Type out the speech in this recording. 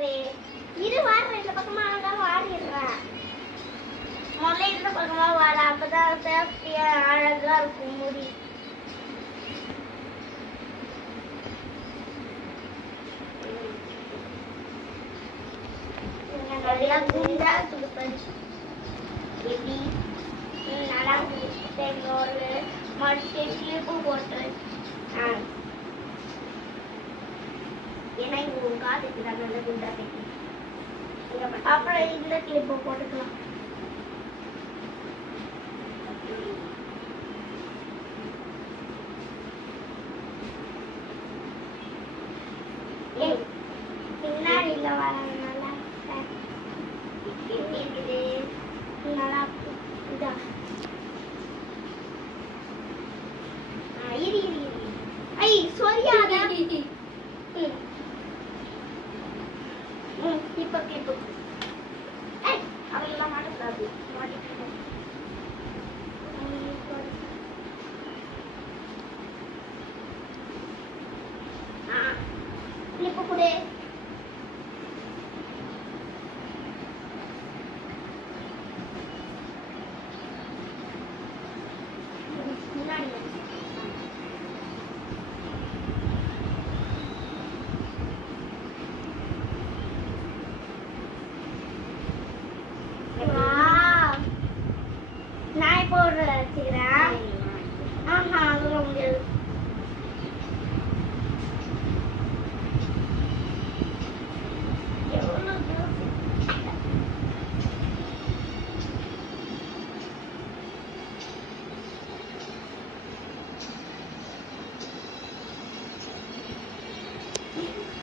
வாடுறே இரு வாடுறேன் இந்த பக்கமா இருந்தாலும் வாடிடுறேன். முதல்ல இந்த பக்கமா வாட அப்பதான் சேஃப்டியா அழகா இருக்கும் முடி. நல்லா நிறைய குண்டா கொடுப்பச்சு எப்படி? நல்லா இருக்கு ஒரு மடிச்சு கிளிப்பு போட்டு காதுக்கு தான் நல்ல குண்டா தைக்கும் அப்புறம் இந்த கிளிப்பு போட்டுக்கலாம். பின்னாடி இல்லை வரதுனால Tipe-tipe. Eh, aku hilang ada lagi. Cuma di Nah. chị đã